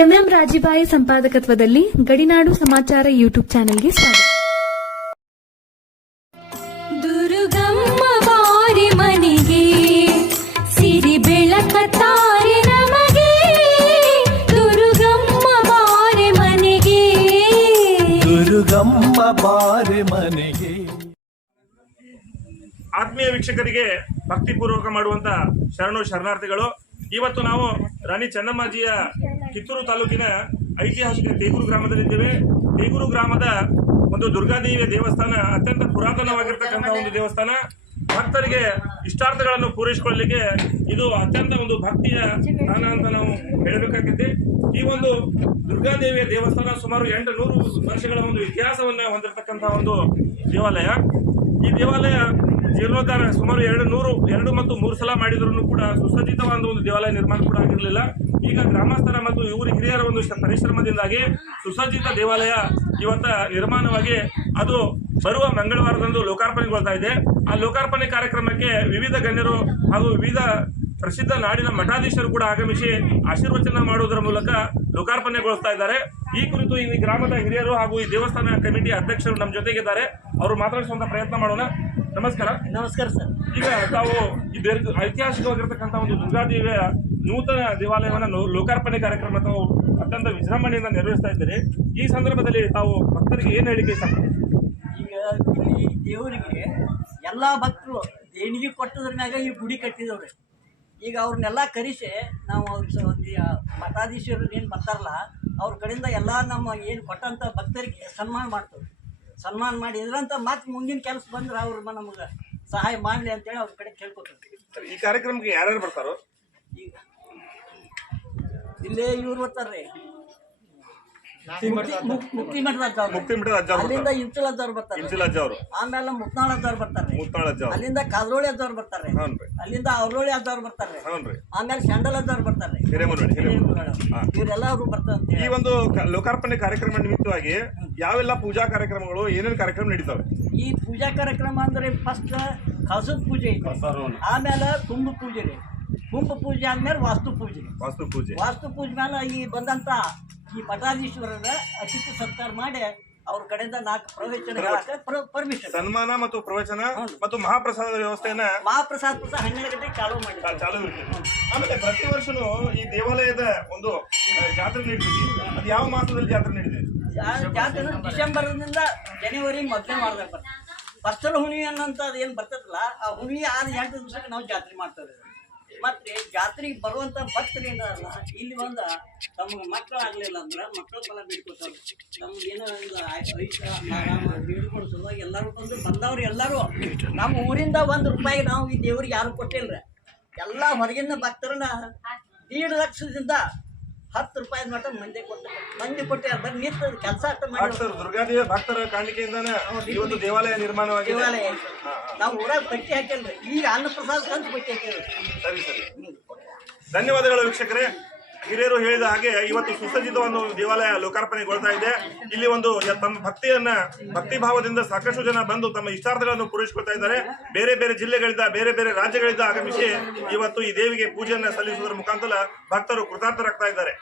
MM ರಾಜಿಬಾಯಿ ಸಂಪಾದಕತ್ವದಲ್ಲಿ ಗಡಿನಾಡು ಸಮಾಚಾರ YouTube ಚಾನೆಲ್ಗೆ ಸ್ವಾಗತ. ದುರ್ಗಮ್ಮ ಬಾರಿ ಮನೆಗೆ ಸಿರಿ ಬೆಳಕತ್ತಾರೆ ನಮಗೆ. ದುರ್ಗಮ್ಮ ಬಾರಿ ಮನೆಗೆ. ದುರ್ಗಮ್ಮ ಬಾರೆ ಮನೆಗೆ. ಆತ್ಮೀಯ ವೀಕ್ಷಕರಿಗೆ ಭಕ್ತಿಪೂರ್ವಕ ಮಾಡುವಂತ ಶರಣು ಶರಣಾರ್ಥಿಗಳು ಇವತ್ತು ನಾವು ರಾಣಿ ಚೆನ್ನಮ್ಮಾಜಿಯ ಕಿತ್ತೂರು ತಾಲೂಕಿನ ಐತಿಹಾಸಿಕ ತೇಗೂರು ಗ್ರಾಮದಲ್ಲಿದ್ದೇವೆ ತೇಗೂರು ಗ್ರಾಮದ ಒಂದು ದುರ್ಗಾದೇವಿಯ ದೇವಸ್ಥಾನ ಅತ್ಯಂತ ಪುರಾತನವಾಗಿರ್ತಕ್ಕಂಥ ಒಂದು ದೇವಸ್ಥಾನ. ಭಕ್ತರಿಗೆ ಇಷ್ಟಾರ್ಥಗಳನ್ನು ಪೂರೈಸಿಕೊಳ್ಳಲಿಕ್ಕೆ ಇದು ಅತ್ಯಂತ ಒಂದು ಭಕ್ತಿಯ ಸ್ಥಾನ ಅಂತ ನಾವು ಹೇಳಬೇಕಾಗಿದೆ ಈ ಒಂದು ದುರ್ಗಾದೇವಿಯ ದೇವಸ್ಥಾನ ಸುಮಾರು ಎಂಟು ನೂರು ವರ್ಷಗಳ ಒಂದು ಇತಿಹಾಸವನ್ನ ಹೊಂದಿರತಕ್ಕಂತಹ ಒಂದು ದೇವಾಲಯ. ಈ ದೇವಾಲಯ ಜೀರ್ಣೋದ್ಧಾರ ಸುಮಾರು ಎರಡು ನೂರು, ಎರಡು ಮತ್ತು ಮೂರು ಸಲ ಮಾಡಿದ್ರು ಕೂಡ ಸುಸಜ್ಜಿತವಾದ ಒಂದು ದೇವಾಲಯ ನಿರ್ಮಾಣ ಕೂಡ ಆಗಿರಲಿಲ್ಲ. ಈಗ ಗ್ರಾಮಸ್ಥರ ಮತ್ತು ಇವರು ಹಿರಿಯರ ಒಂದು ಪರಿಶ್ರಮದಿಂದಾಗಿ ಸುಸಜ್ಜಿತ ದೇವಾಲಯ ಇವತ್ತ ನಿರ್ಮಾಣವಾಗಿ ಅದು ಬರುವ ಮಂಗಳವಾರದಂದು ಲೋಕಾರ್ಪಣೆಗೊಳ್ತಾ ಇದೆ. ಆ ಲೋಕಾರ್ಪಣೆ ಕಾರ್ಯಕ್ರಮಕ್ಕೆ ವಿವಿಧ ಗಣ್ಯರು ಹಾಗೂ ವಿವಿಧ ಪ್ರಸಿದ್ಧ ನಾಡಿನ ಮಠಾಧೀಶರು ಕೂಡ ಆಗಮಿಸಿ ಆಶೀರ್ವಚನ ಮಾಡುವುದರ ಮೂಲಕ ಲೋಕಾರ್ಪಣೆಗೊಳಿಸ್ತಾ ಇದ್ದಾರೆ. ಈ ಕುರಿತು ಈ ಗ್ರಾಮದ ಹಿರಿಯರು ಹಾಗೂ ಈ ದೇವಸ್ಥಾನ ಕಮಿಟಿ ಅಧ್ಯಕ್ಷರು ನಮ್ಮ ಜೊತೆಗಿದ್ದಾರೆ. ಅವರು ಮಾತಾಡಿಸುವಂತ ಪ್ರಯತ್ನ ಮಾಡೋಣ. ನಮಸ್ಕಾರ. ನಮಸ್ಕಾರ ಸರ್. ಈಗ ತಾವು ಈ ಐತಿಹಾಸಿಕವಾಗಿರ್ತಕ್ಕಂಥ ಒಂದು ದುರ್ಗಾದೇವಿಯ ನೂತನ ದೇವಾಲಯವನ್ನು ಲೋಕಾರ್ಪಣೆ ಕಾರ್ಯಕ್ರಮ ತಾವು ಅತ್ಯಂತ ವಿಜೃಂಭಣೆಯಿಂದ ನೆರವೇರಿಸ್ತಾ ಇದ್ದೀರಿ. ಈ ಸಂದರ್ಭದಲ್ಲಿ ತಾವು ಭಕ್ತರಿಗೆ ಏನು ಹೇಳಿಕೆ ಇಷ್ಟಪಡ್ತೀರಿ ಈಗ ಈ ದೇವರಿಗೆ ಎಲ್ಲ ಭಕ್ತರು ದೇಣಿಗೆ ಕೊಟ್ಟದ್ರ ಮ್ಯಾಗ ಈ ಗುಡಿ ಕಟ್ಟಿದವ್ರೆ. ಈಗ ಅವ್ರನ್ನೆಲ್ಲ ಕರೆಸಿ ನಾವು ಅವ್ರ ಮಠಾಧೀಶರು ಏನು ಬರ್ತಾರಲ್ಲ ಅವ್ರ ಕಡೆಯಿಂದ ಎಲ್ಲ ನಮ್ಮ ಏನು ಕೊಟ್ಟಂಥ ಭಕ್ತರಿಗೆ ಸನ್ಮಾನ ಮಾಡ್ತೇವೆ ಸನ್ಮಾನ ಮಾಡಿ ಇದ್ರಂತ ಮತ್ತೆ ಮುಂದಿನ ಕೆಲಸ ಬಂದ್ರೆ ಅವ್ರ ನಮಗೆ ಸಹಾಯ ಮಾಡಲಿ ಅಂತೇಳಿ ಅವ್ರ ಕಡೆ ಕೇಳ್ಕೊತೀವಿ ಈ ಕಾರ್ಯಕ್ರಮಕ್ಕೆ ಯಾರ್ಯಾರು ಬರ್ತಾರೋ? ಈಗ ಇಲ್ಲೇ ಇವ್ರು ಬರ್ತಾರ್ರಿ. ಮುಕ್ತಿ ಮುಕ್- ಮುಕ್ತಿ ಮಠದ. ಮುಕ್ತಿ ಮಠದ ಅಜ್ಜ ಅವ್ರು ಅಲ್ಲಿಂದ ಬರ್ತಾರೆ. ಇಂಚಲ್ ಅಜ್ಜವ್ರು ಬರ್ತಾರೆ ಇಂಚಿಲ ಅಜ್ಜ ಅವರು ಆಮೇಲೆ ಮುತ್ನಾಳ ಅಜ್ಜವ್ರು ಬರ್ತಾರೆ ಮುತ್ತಾಳ ಅಜ್ಜ ಅವರು ಅಲ್ಲಿಂದ ಕಾದ್ರೋಳಿ ಅಜ್ಜವ್ರು ಬರ್ತಾರೆ ಹ್ಞೂನ್ರಿ. ಅಲ್ಲಿಂದ ಅವ್ರೋಳಿ ಅಜ್ಜವ್ರು ಬರ್ತಾರೆ ಹ್ಞೂನ್ರಿ. ಆಮೇಲೆ ಶಂಡಲ್ ಅಜ್ಜವ್ರು ಬರ್ತಾರೆ ಹಿರೇಮನಹಳ್ಳಿ ಹಿರೇಮನಹಳ್ಳಿ ಹಾ. ಇವರೆಲ್ಲ ಅವರು ಬರ್ತಾರೆ ಅಂತ ಈ ಹೇಳಿ ಒಂದು ಕ- ಲೋಕಾರ್ಪಣೆ ಕಾರ್ಯಕ್ರಮ ನಿಮಿತ್ತವಾಗಿ ಯಾವೆಲ್ಲ ಪೂಜಾ ಕಾರ್ಯಕ್ರಮಗಳು ಏನೇನು ಕಾರ್ಯಕ್ರಮ ನಡೀತಾವೆ? ಈ ಪೂಜಾ ಕಾರ್ಯಕ್ರಮ ಅಂದ್ರೆ ಫಸ್ಟ್ ಕಳಸದ ಪೂಜೆ ಐತಿ. ಆಮೇಲೆ ಕುಂಭ ಪೂಜೆ ರೀ. ಕುಂಭ ಪೂಜೆ ಆದ್ಮೇಲೆ ವಾಸ್ತು ಪೂಜೆ ವಾಸ್ತು ಪೂಜೆ ವಾಸ್ತು ಪೂಜೆ ಮೇಲೆ ಈ ಬಂದಂತ ಈ ಮಠಾಧೀಶ್ವರರ ಅತಿಥಿ ಸತ್ಕಾರ ಮಾಡಿ ಅವ್ರ ಕಡೆಯಿಂದ ನಾಲ್ಕು ಪ್ರವಚನ ಹೇಳಕ್ಕೆ ಪರ್ಮಿಷನ್ ಸನ್ಮಾನ ಮತ್ತು ಪ್ರವಚನ ಮತ್ತು ಮಹಾಪ್ರಸಾದದ ವ್ಯವಸ್ಥೆಯನ್ನ ಮಹಾಪ್ರಸಾದ ಪ್ರಸಾದ ಹನ್ನೆರಡು ಗಂಟೆಗೆ ಚಾಲೂ ಮಾಡಿ ಚಾಲು ಆಮೇಲೆ ಪ್ರತಿ ವರ್ಷನೂ ಈ ದೇವಾಲಯದ ಒಂದು ಜಾತ್ರೆ ನೀಡಿದ್ವಿ ಅದು ಯಾವ ಮಾಸದಲ್ಲಿ ಜಾತ್ರೆ ನೀಡಿದೆ ಜಾತ್ರೆ ಡಿಸೆಂಬರ್ನಿಂದ ಜನವರಿ ಮೊದಲೇ ಮಾಡ್ಬೇಕು ಫಸ್ಟಲ್ ಹುಣಿ ಅನ್ನೋಂಥದ್ದು ಏನು ಬರ್ತದಲ್ಲ ಆ ಹುಣಿ ಆದ ಎಂಟು ದಿವಸಕ್ಕೆ ನಾವು ಜಾತ್ರೆ ಮಾಡ್ತೇವೆ. ಮತ್ತೆ ಜಾತ್ರೆಗೆ ಬರುವಂತ ಭಕ್ತರು ಏನಾರಲ್ಲ ಇಲ್ಲಿ ಬಂದ ತಮಗೆ ಆಗ್ಲಿಲ್ಲ ಅಂದ್ರೆ ಮಕ್ಕಳ ಫಲ ಬೇಡ್ಕೊತಾರೆ ನಮ್ಗೆ ಏನೋ ಒಂದು ಸಲುವಾಗಿ ಎಲ್ಲರೂ ಬಂದು ಬಂದವ್ರು ಎಲ್ಲರೂ. ನಮ್ಮ ಊರಿಂದ ಒಂದು ರೂಪಾಯಿ ನಾವು ಈ ದೇವ್ರಿಗೆ ಯಾರು ಕೊಟ್ಟಿಲ್ರಿ? ಎಲ್ಲ ಹೊರಗಿನ ಭಕ್ತರನ್ನ ದೀಡ್ ಲಕ್ಷದಿಂದ ಹತ್ತು ರೂಪಾಯಿ ಮಟ್ಟ ಮಂದಿ ಕೊಟ್ಟು ಮಂದಿ ಕೊಟ್ಟು ಬಂದು ನಿಂತು ಕೆಲಸ ಆಗ್ತದೆ ಮಾಡಿ ಭಕ್ತರು ದುರ್ಗಾದೇವಿ ಭಕ್ತರ ಕಾಣಿಕೆಯಿಂದಾನೆ ಒಂದು ದೇವಾಲಯ ನಿರ್ಮಾಣವಾಗಿದೆ. ದೇವಾಲಯ. ನಾವು ಊರಾಗ ಪಟ್ಟಿ ಹಾಕಿಲ್ರಿ ಈಗ ಅನ್ನಪ್ರಸಾದ ಅಂತ ಪಟ್ಟಿ ಹಾಕಿಲ್ರಿ ಸರಿ ಸರಿ. ಧನ್ಯವಾದಗಳು ವೀಕ್ಷಕರೇ. ಹಿರಿಯರು ಹೇಳಿದ ಹಾಗೆ ಇವತ್ತು ಸುಸಜ್ಜಿತ ಒಂದು ದೇವಾಲಯ ಲೋಕಾರ್ಪಣೆಗೊಳ್ತಾ ಇದೆ. ಇಲ್ಲಿ ಒಂದು ತಮ್ಮ ಭಕ್ತಿಯನ್ನ, ಭಕ್ತಿ ಭಾವದಿಂದ ಸಾಕಷ್ಟು ಜನ ಬಂದು ತಮ್ಮ ಇಷ್ಟಾರ್ಥಗಳನ್ನು ಪೂರೈಸಿಕೊಳ್ತಾ ಇದ್ದಾರೆ. ಬೇರೆ ಬೇರೆ ಜಿಲ್ಲೆಗಳಿಂದ, ಬೇರೆ ಬೇರೆ ರಾಜ್ಯಗಳಿಂದ ಆಗಮಿಸಿ ಇವತ್ತು ಈ ದೇವಿಗೆ ಪೂಜೆಯನ್ನ ಸಲ್ಲಿಸುವುದರ ಮುಖಾಂತರ ಭಕ್ತರು ಕೃತಾರ್ಥರಾಗ್ತಾ ಇದ್ದಾರೆ.